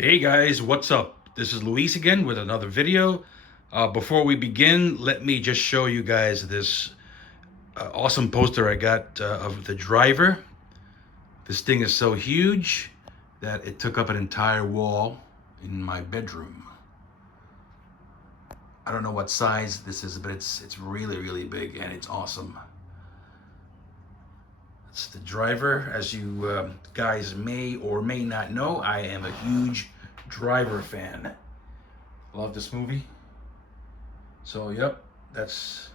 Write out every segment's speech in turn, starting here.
Hey guys, what's up? This is Luis again with another video. Before we begin, let me just show you guys this awesome poster I got of the driver. This thing is so huge that it took up an entire wall in my bedroom. I don't know what size this is, but it's really big and it's awesome. It's the driver. As you guys may or may not know, I am a huge Driver fan. Love this movie. So yep, that's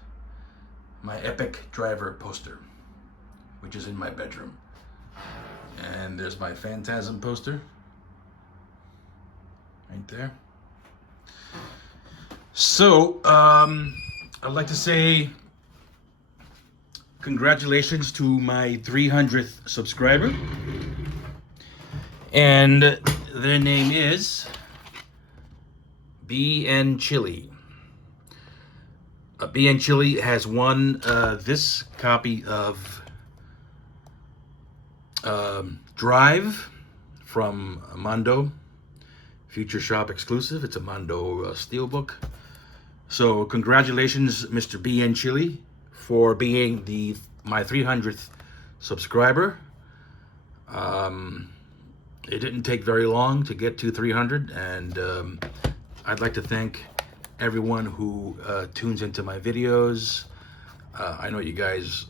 my epic Driver poster, which is in my bedroom. And there's my Phantasm poster right there. So I'd like to say congratulations to my 300th subscriber, and their name is BN Chili. BN Chili has won this copy of Drive from Mondo, Future Shop exclusive. It's a Mondo steelbook. So congratulations, Mr. BN Chili, for being my 300th subscriber. It didn't take very long to get to 300, and I'd like to thank everyone who tunes into my videos. I know you guys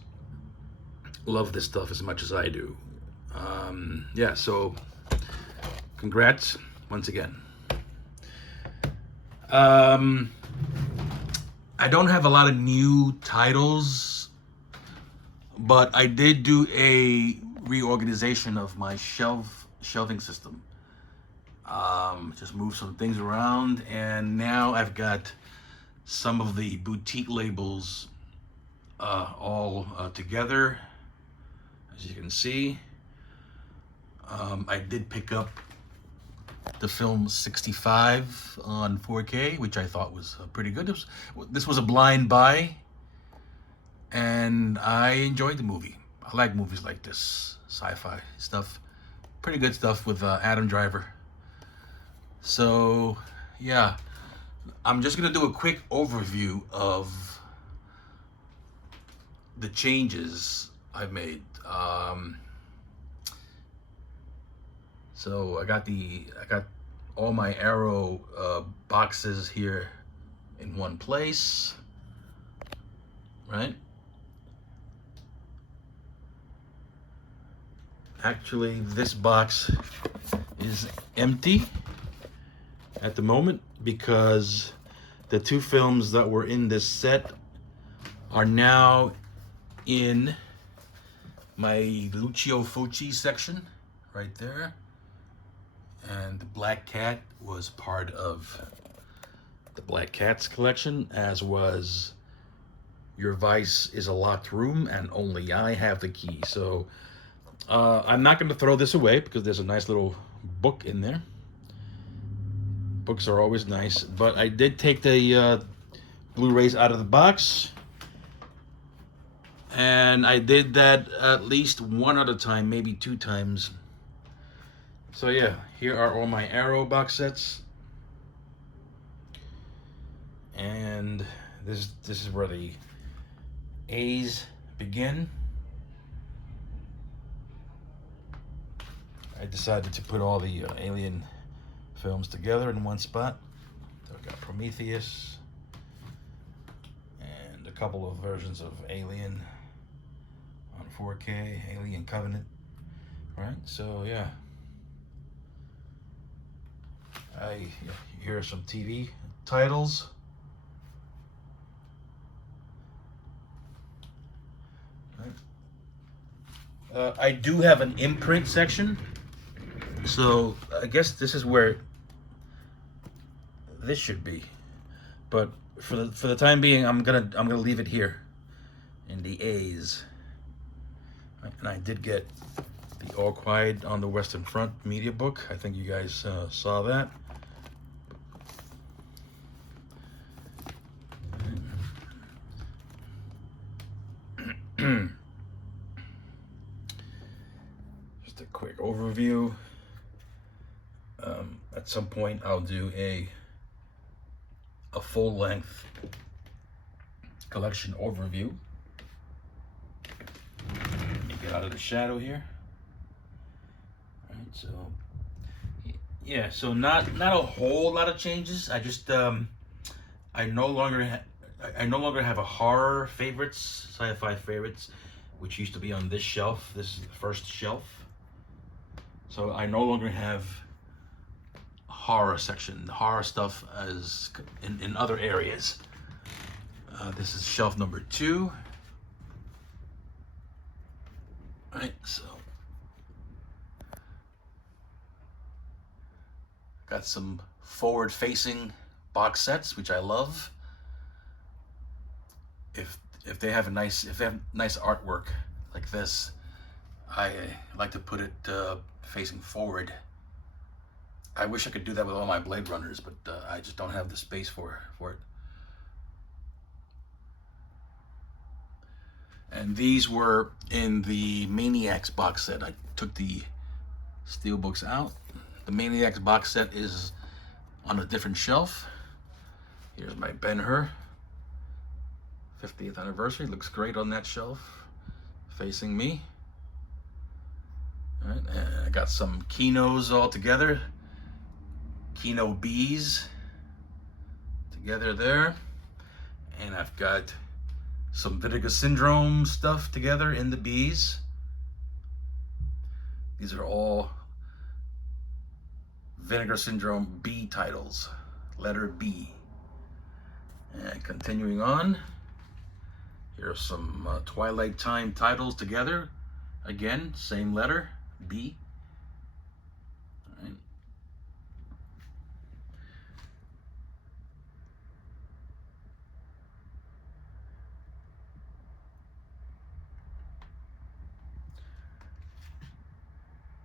love this stuff as much as I do. Yeah, so congrats once again. I don't have a lot of new titles, but I did do a reorganization of my shelving system. Just moved some things around, and now I've got some of the boutique labels all together, as you can see. I did pick up the film 65 on 4K, which I thought was pretty good. This was a blind buy, and I enjoyed the movie. I like movies like this, sci-fi stuff. Pretty good stuff with Adam Driver. So, yeah, I'm just gonna do a quick overview of the changes I've made. So I got all my Arrow boxes here in one place, right? Actually, this box is empty at the moment because the two films that were in this set are now in my Lucio Fulci section right there. And the Black Cat was part of the Black Cat's collection, as was Your Vice is a Locked Room and Only I Have the Key. So I'm not going to throw this away because there's a nice little book in there. Books are always nice, but I did take the Blu-rays out of the box, and I did that at least one other time, maybe two times. So yeah, here are all my Arrow box sets, and this is where the A's begin. I decided to put all the Alien films together in one spot. So I got Prometheus and a couple of versions of Alien on 4K, Alien Covenant, right? So yeah. Here are some TV titles. Right. I do have an imprint section, so I guess this is where this should be. But for the time being, I'm gonna leave it here in the A's. Right. And I did get the All Quiet on the Western Front media book. I think you guys saw that. Just a quick overview. at some point I'll do a full-length collection overview. Let me get out of the shadow here. All right, so yeah, so not a whole lot of changes. I just I no longer have a horror favorites, sci-fi favorites, which used to be on this shelf. This is the first shelf. So I no longer have horror section. The horror stuff is in other areas. This is shelf number 2. All right, so got some forward-facing box sets, which I love. If they have nice artwork like this, I like to put it facing forward. I wish I could do that with all my Blade Runners, but I just don't have the space for it. And these were in the Maniacs box set. I took the steelbooks out. The Maniacs box set is on a different shelf. Here's my Ben-Hur 50th anniversary. Looks great on that shelf, facing me. All right, and I got some Kinos all together. Kino B's together there. And I've got some Vinegar Syndrome stuff together in the B's. These are all Vinegar Syndrome B titles, letter B. And continuing on, here are some Twilight Time titles together. Again, same letter, B. All right.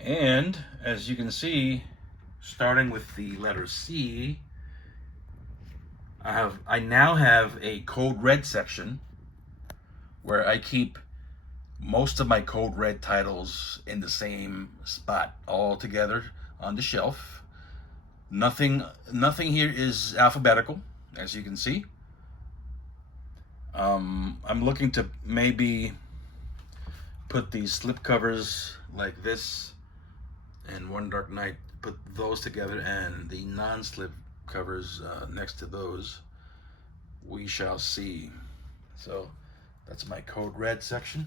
And as you can see, starting with the letter C, I now have a Code Red section where I keep most of my Code Red titles in the same spot, all together on the shelf. Nothing here is alphabetical, as you can see. I'm looking to maybe put these slip covers like this and One Dark Night, put those together, and the non-slip covers next to those. We shall see. So that's my Code Red section.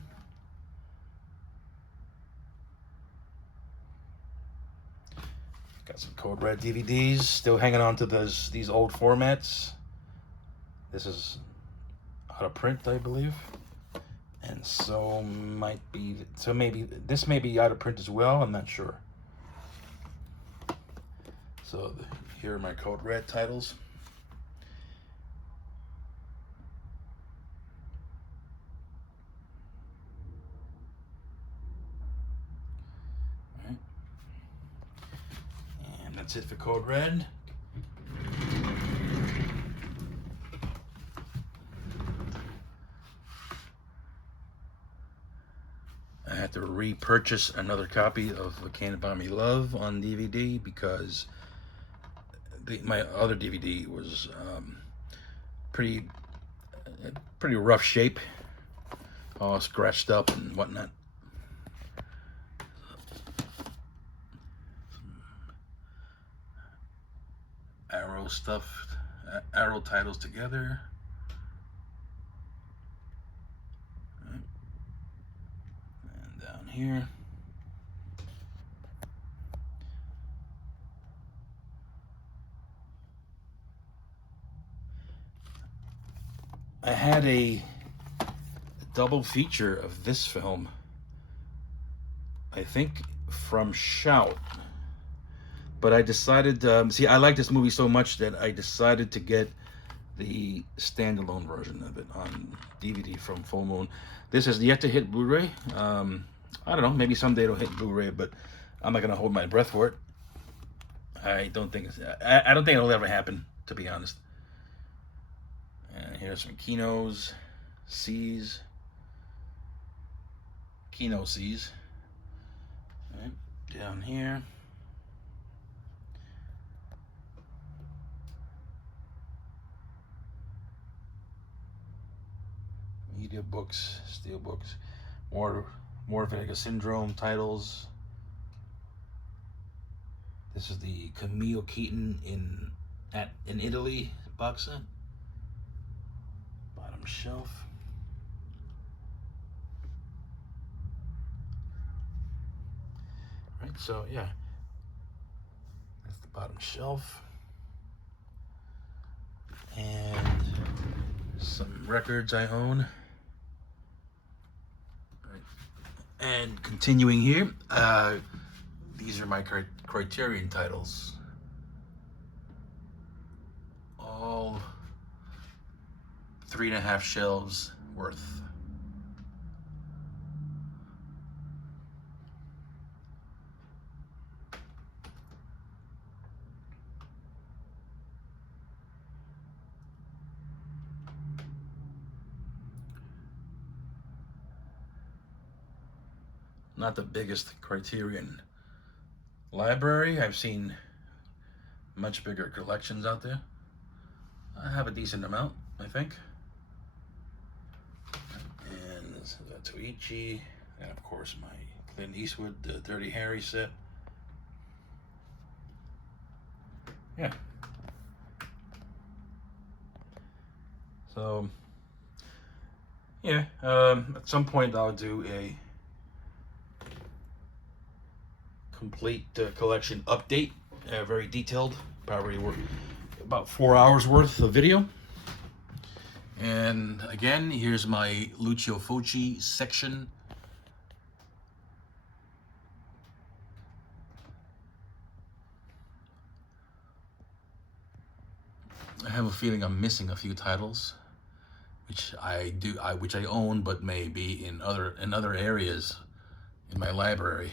Got some Code Red DVDs, still hanging on to these old formats. This is out of print, I believe. And so maybe this may be out of print as well, I'm not sure. So here are my Code Red titles. All right. And that's it for Code Red. I had to repurchase another copy of Can't Buy Me Love on DVD because my other DVD was pretty rough shape, all scratched up and whatnot. Arrow stuff, Arrow titles together. And down here. I had a double feature of this film, I think from Shout, but I decided, see, I like this movie so much that I decided to get the standalone version of it on DVD from Full Moon. This has yet to hit Blu-ray. I don't know, maybe someday it'll hit Blu-ray, but I'm not gonna hold my breath for it. I don't think it'll ever happen, to be honest. And here's some Kinos, C's, Kino C's. Right, down here. good books, steel books. More of like a syndrome titles. This is the Camille Keaton in Italy box set. Bottom shelf. Right, so yeah, that's the bottom shelf. And some records I own. Right. And continuing here, these are my Criterion titles. All 3.5 shelves worth. Not the biggest Criterion library. I've seen much bigger collections out there. I have a decent amount, I think. And this is a Toichi, and of course my Clint Eastwood, the Dirty Harry set. Yeah. So, yeah, at some point I'll do a complete collection update, very detailed, probably about 4 hours worth of video. And again, here's my Lucio Fulci section. I have a feeling I'm missing a few titles, which I own, but may be in other areas in my library.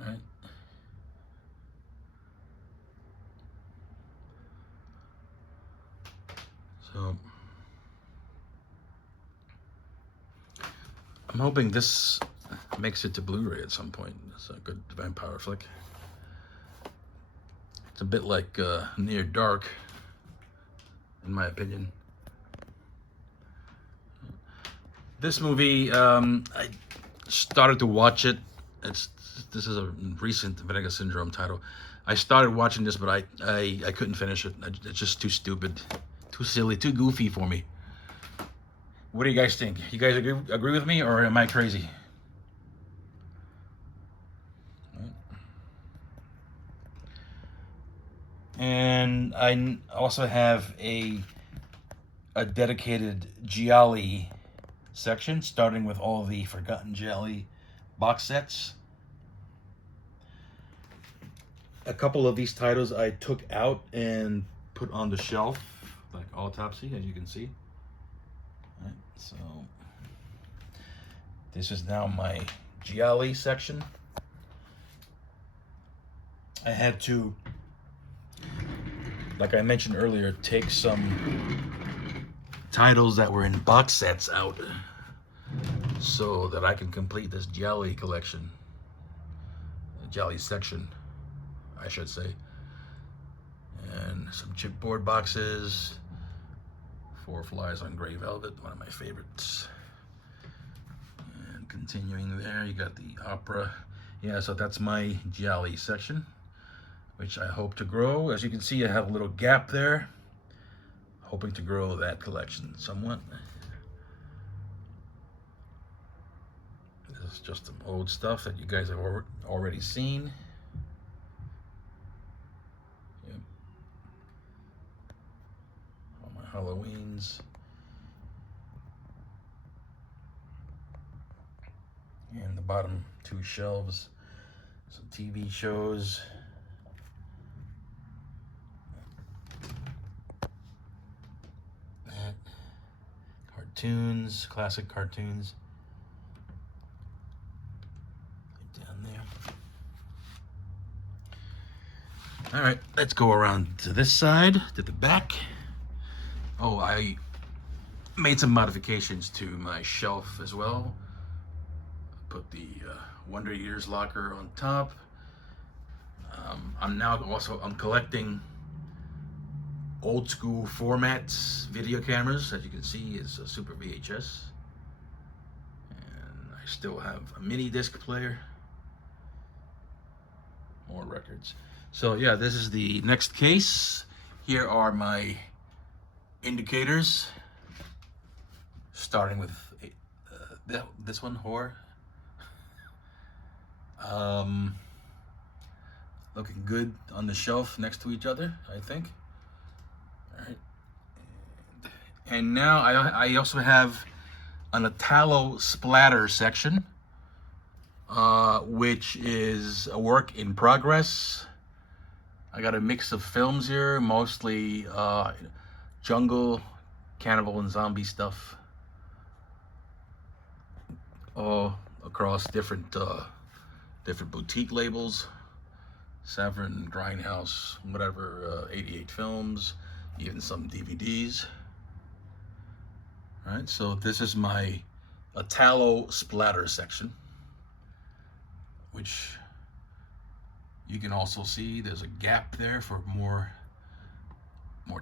All right. So I'm hoping this makes it to Blu-ray at some point. It's a good vampire flick. It's a bit like Near Dark, in my opinion. This movie, I started to watch it. This is a recent Vinegar Syndrome title. I started watching this, but I couldn't finish it. It's just too stupid, too silly, too goofy for me. What do you guys think? You guys agree with me, or am I crazy? And I also have a dedicated Gialli section, starting with all the Forgotten Gialli box sets. A couple of these titles I took out and put on the shelf, like Autopsy, as you can see. Right, so this is now my Gialli section. I had to, like I mentioned earlier, take some titles that were in box sets out so that I can complete this Gialli collection, Gialli section, I should say. And some chipboard boxes, Four Flies on Grey Velvet, one of my favorites. And continuing there, you got the opera. Yeah, so that's my Gialli section, which I hope to grow. As you can see, I have a little gap there. Hoping to grow that collection somewhat. This is just some old stuff that you guys have already seen. Yep. All my Halloweens. And the bottom two shelves, some TV shows. Cartoons, classic cartoons. Down there. All right, let's go around to this side, to the back. Oh, I made some modifications to my shelf as well. Put the Wonder Years locker on top. I'm collecting old school formats video cameras. As you can see, is a Super VHS. And I still have a mini disc player. More records. So yeah, this is the next case. Here are my indicators. Starting with this one, horror. Looking good on the shelf next to each other, I think. All right. And now I also have an Italo splatter section, which is a work in progress. I got a mix of films here, mostly jungle, cannibal, and zombie stuff, all across different boutique labels. Severin, Grindhouse, whatever, 88 films, even some DVDs. All right, so this is my Italo splatter section, which you can also see there's a gap there for more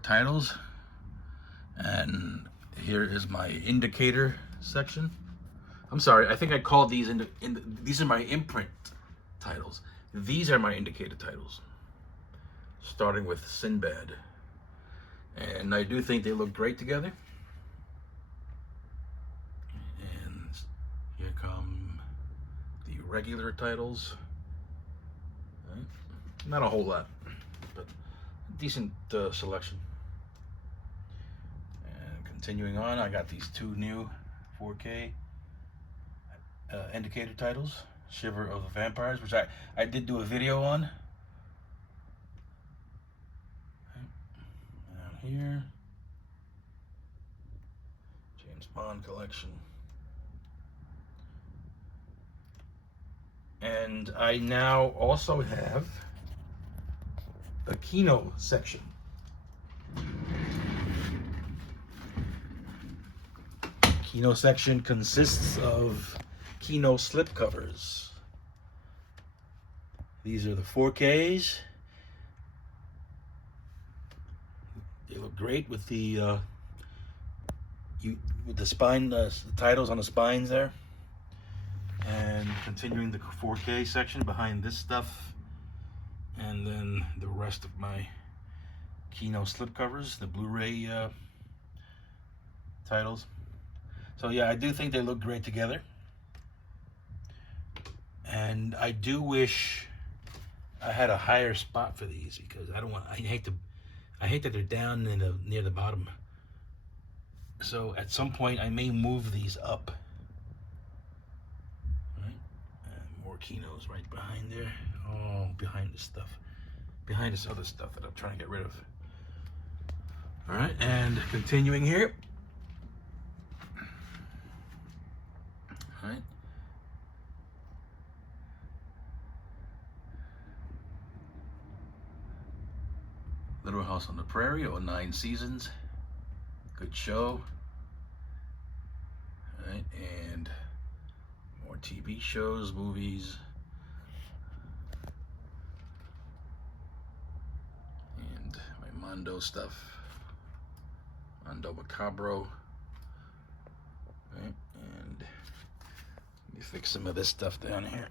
titles. And here is my indicator section. I'm sorry, I think I called these these are my imprint titles. These are my indicator titles, starting with Sinbad. And I do think they look great together. And here come the regular titles. Right. Not a whole lot, but decent selection. And continuing on, I got these two new 4K indicator titles. Shiver of the Vampires, which I did do a video on. Down here, James Bond collection. And I now also have the Kino section. Kino section consists of Kino slipcovers. These are the 4Ks. They look great with the spine, the titles on the spines there. And continuing the 4K section behind this stuff, and then the rest of my Kino slipcovers, the Blu-ray titles. So yeah, I do think they look great together. And I do wish I had a higher spot for these, because I hate that they're down near the bottom. So at some point I may move these up. Right? And more Kinos right behind there. Oh, behind this other stuff that I'm trying to get rid of. All right, and continuing here. All right. Little House on the Prairie, or 9 seasons. Good show. All right, and more TV shows, movies. And my Mondo stuff. Mondo Macabro. Right, and let me fix some of this stuff down here.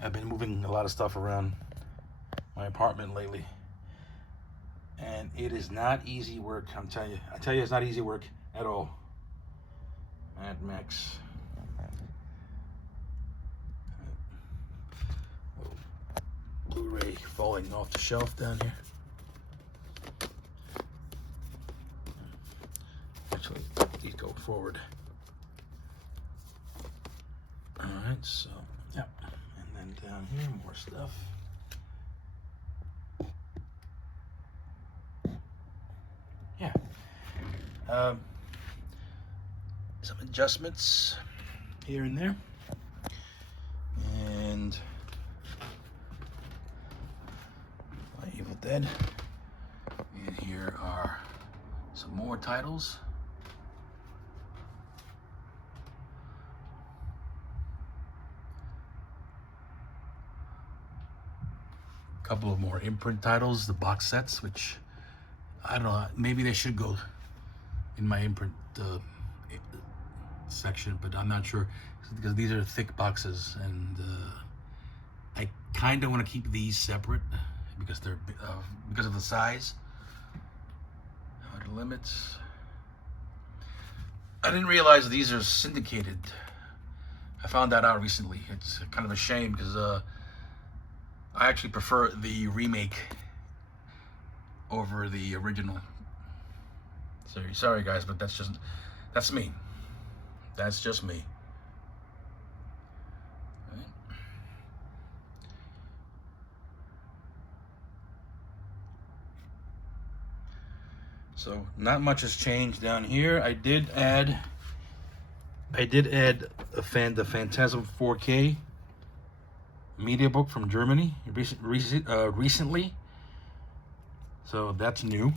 I've been moving a lot of stuff around my apartment lately, and it is not easy work. I tell you, it's not easy work at all. Mad Max. Blu-ray falling off the shelf down here. Actually, these go forward. All right, so yeah, and then down here, more stuff. Yeah. Some adjustments here and there. And my Evil Dead. And here are some more titles. couple of more imprint titles, the box sets, which I don't know, maybe they should go in my imprint section, but I'm not sure because these are thick boxes, and I kind of want to keep these separate because they're because of the size. Outer limits. I didn't realize these are syndicated. I found that out recently. It's kind of a shame because I actually prefer the remake over the original. Sorry guys, but that's me. That's just me. Right. So not much has changed down here. I did add the Phantasm 4K media book from Germany recently. So that's new.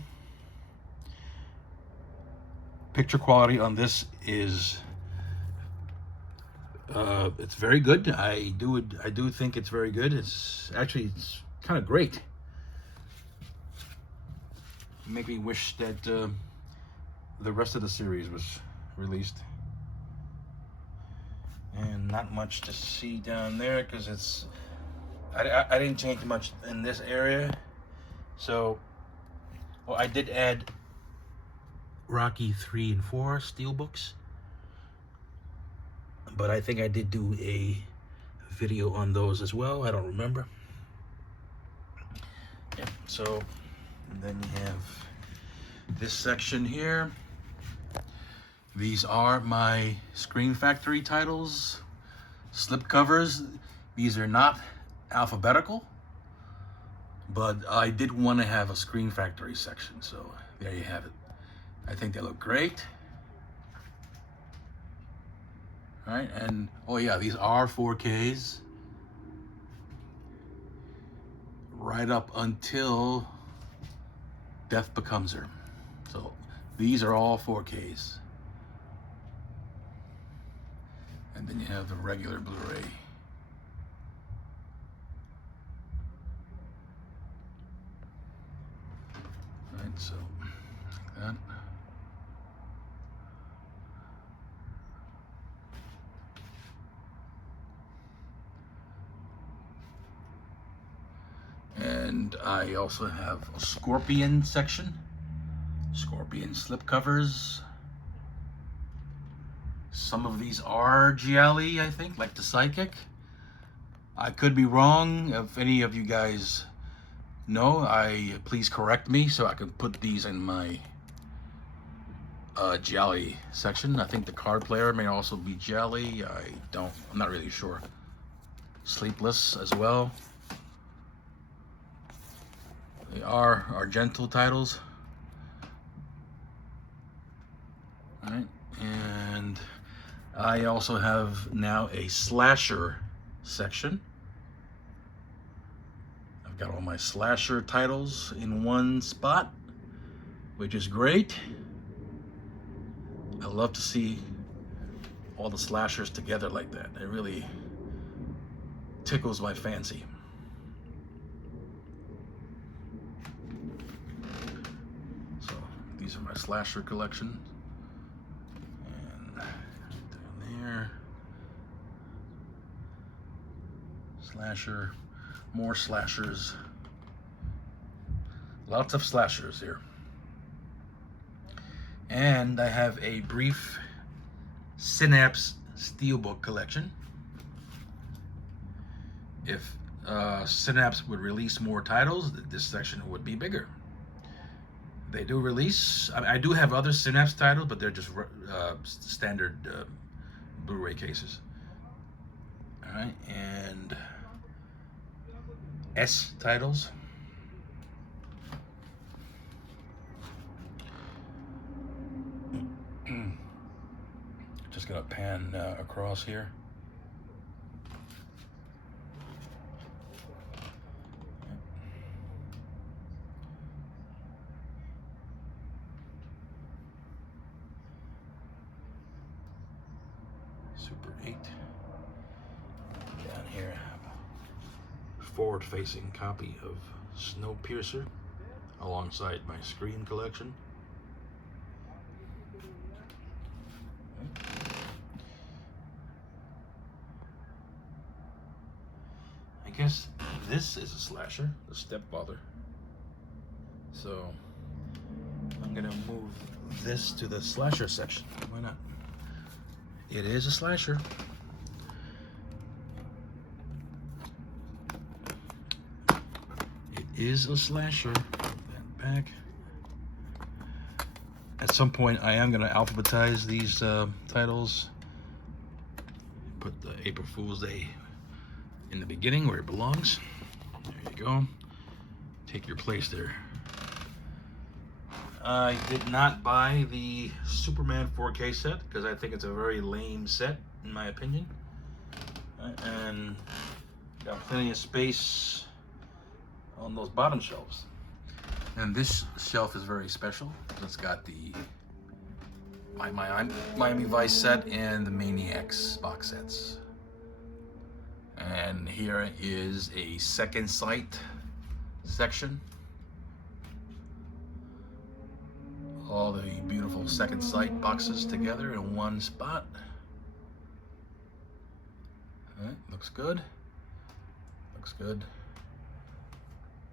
Picture quality on this is it's very good. I do think it's very good. It's kind of great. Make me wish that the rest of the series was released. And not much to see down there because I didn't change much in this area. So, well, I did add Rocky 3 and 4 steelbooks, but I think I did do a video on those as well. I don't remember. Yeah, so and then you have this section here. These are my Screen Factory titles, slip covers. These are not alphabetical, but I did want to have a Screen Factory section, so there you have it. I think they look great. All right, and oh yeah, these are 4Ks right up until Death Becomes Her. So these are all 4Ks. And then you have the regular Blu-ray. Right, so like that. And I also have a Scorpion section. Scorpion slipcovers. Some of these are gialli, I think, like the Psychic. I could be wrong. If any of you guys know, please correct me so I can put these in my gialli section. I think the Card Player may also be gialli. I'm not really sure. Sleepless as well. They are Argento titles. All right, and I also have now a slasher section. I've got all my slasher titles in one spot, which is great. I love to see all the slashers together like that. It really tickles my fancy. So these are my slasher collection. And down there, slasher, more slashers. Lots of slashers here. And I have a brief Synapse Steelbook collection. If Synapse would release more titles, this section would be bigger. They do release, I do have other Synapse titles, but they're just standard Blu-ray cases. All right, and S titles. Just gonna pan across here. Super 8. Down here, forward-facing copy of Snowpiercer alongside my Screen collection. I guess this is a slasher, The Stepfather. So I'm gonna move this to the slasher section. Why not? It is a slasher. It is a slasher. Put that back. At some point, I am gonna alphabetize these titles. Put the April Fool's Day in the beginning where it belongs. There you go. Take your place there. I did not buy the Superman 4K set because I think it's a very lame set, in my opinion. And got plenty of space on those bottom shelves. And this shelf is very special. It's got the Miami Vice set and the Maniacs box sets. And here is a Second Sight section. All the beautiful Second Sight boxes together in one spot. All right, looks good. Looks good.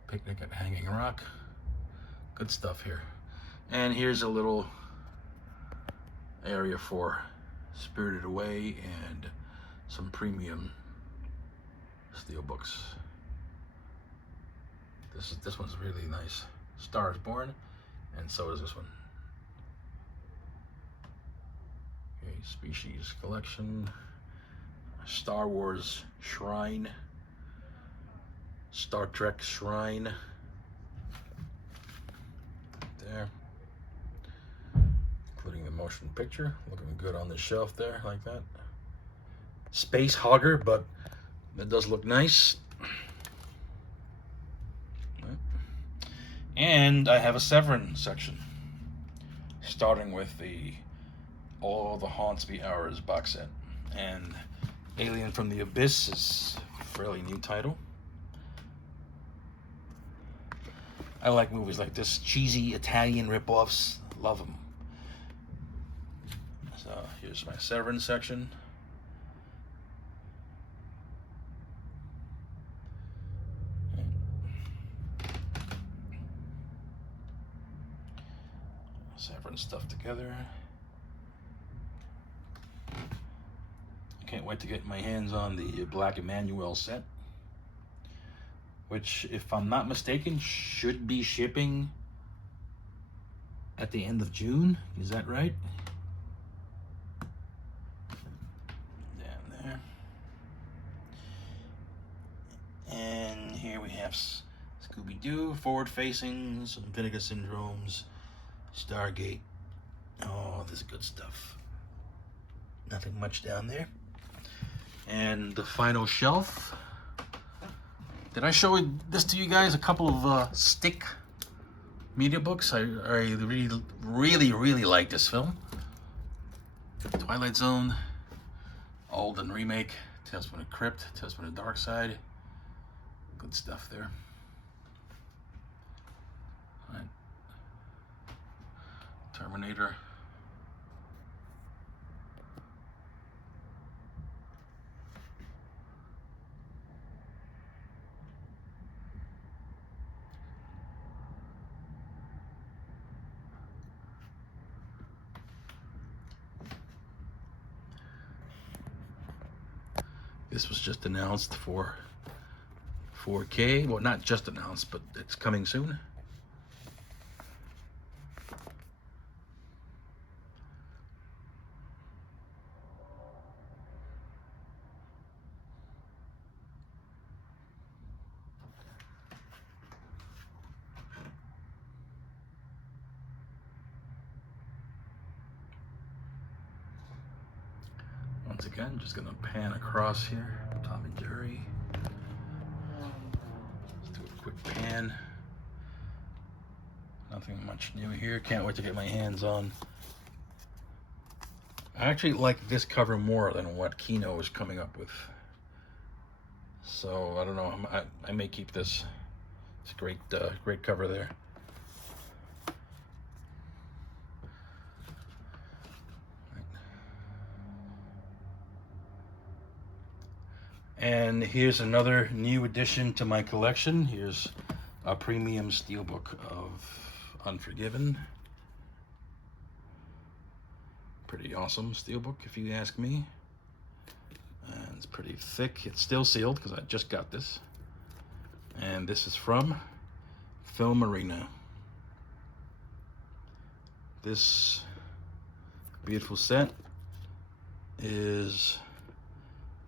Picnic at Hanging Rock. Good stuff here. And here's a little area for Spirited Away and some premium steel books. This one's really nice. Star is Born, and so is this one. Okay, Species Collection, Star Wars Shrine, Star Trek Shrine. There. Including the motion picture. Looking good on the shelf there, like that. Space Hogger, but that does look nice. And I have a Severin section, starting with the All the Haunts Be Ours box set. And Alien from the Abyss is a fairly new title. I like movies like this, cheesy Italian ripoffs. Love them. So here's my Severin section. Severin stuff together. Can't wait to get my hands on the Black Emmanuel set, which, if I'm not mistaken, should be shipping at the end of June. Is that right? Down there. And here we have Scooby-Doo, Forward Facing, some Vinegar Syndromes, Stargate. Oh, this is good stuff. Nothing much down there. And the final shelf. Did I show this to you guys? A couple of stick media books. I really like this film. Twilight Zone, old and remake, Tales from the Crypt, Tales from the Dark Side. Good stuff there. All right. Terminator. This was just announced for 4K. Well, not just announced, but it's coming soon. Once again, just gonna pan across here. Tom and Jerry. Let's do a quick pan. Nothing much new here. Can't wait to get my hands on. I actually like this cover more than what Kino is coming up with. So I don't know. I may keep this. It's a great great cover there. And here's another new addition to my collection. Here's a premium steelbook of Unforgiven. Pretty awesome steelbook, if you ask me. And it's pretty thick. It's still sealed because I just got this. And this is from Film Arena. This beautiful set is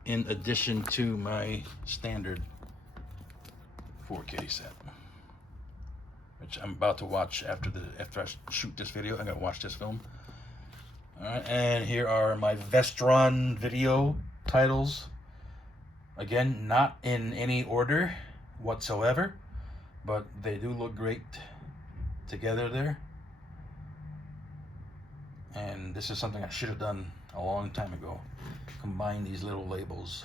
in addition to my standard 4K set, which I'm about to watch after I shoot this video. I'm gonna watch this film. All right, and here are my Vestron video titles. Again, not in any order whatsoever, but they do look great together there. And this is something I should have done a long time ago. Combine these little labels.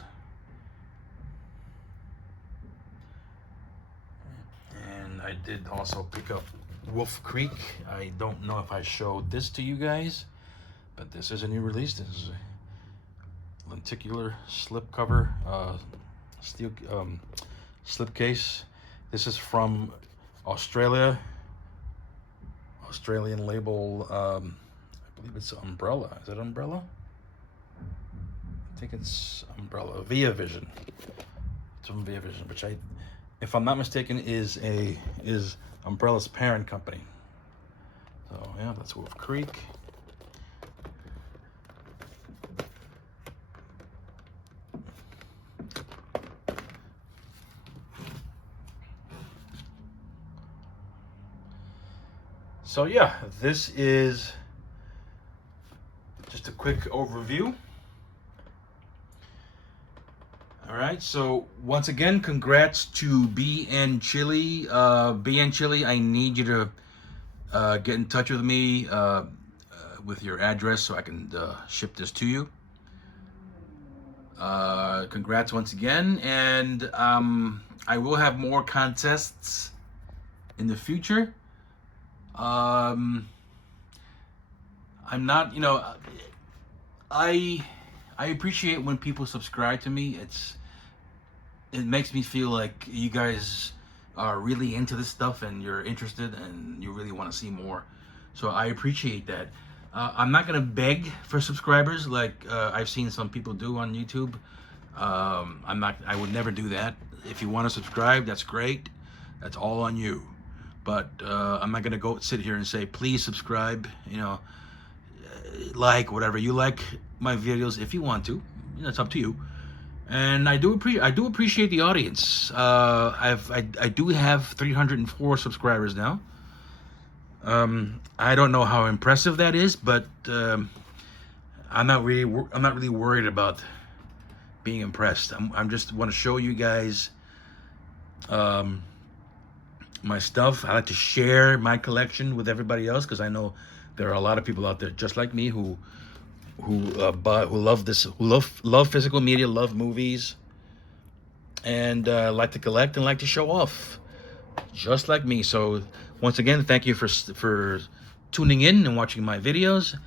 And I did also pick up Wolf Creek. I don't know if I showed this to you guys, but this is a new release. This is a lenticular slipcover, steel slipcase. This is from Australia. Australian label. I believe it's Umbrella. Is it Umbrella? I think it's Umbrella. Via Vision. It's from Via Vision, which if I'm not mistaken, is Umbrella's parent company. So yeah, that's Wolf Creek. So yeah, this is just a quick overview. All right, so once again, congrats to BN Chili. BN Chili, I need you to get in touch with me with your address so I can ship this to you. Congrats once again, and I will have more contests in the future. I'm not, I appreciate when people subscribe to me. It makes me feel like you guys are really into this stuff and you're interested and you really want to see more. So I appreciate that. I'm not gonna beg for subscribers like I've seen some people do on YouTube. I would never do that. If you want to subscribe, that's great. That's all on you. But I'm not gonna go sit here and say, please subscribe. Like whatever you like my videos. If you want to, it's up to you. And I do appreciate the audience. I do have 304 subscribers now. I don't know how impressive that is, but I'm not really worried about being impressed. I'm just want to show you guys my stuff. I like to share my collection with everybody else because I know there are a lot of people out there just like me who love this, who love physical media, love movies, and like to collect and like to show off, just like me. So once again, thank you for tuning in and watching my videos,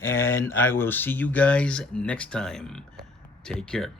and I will see you guys next time. Take care.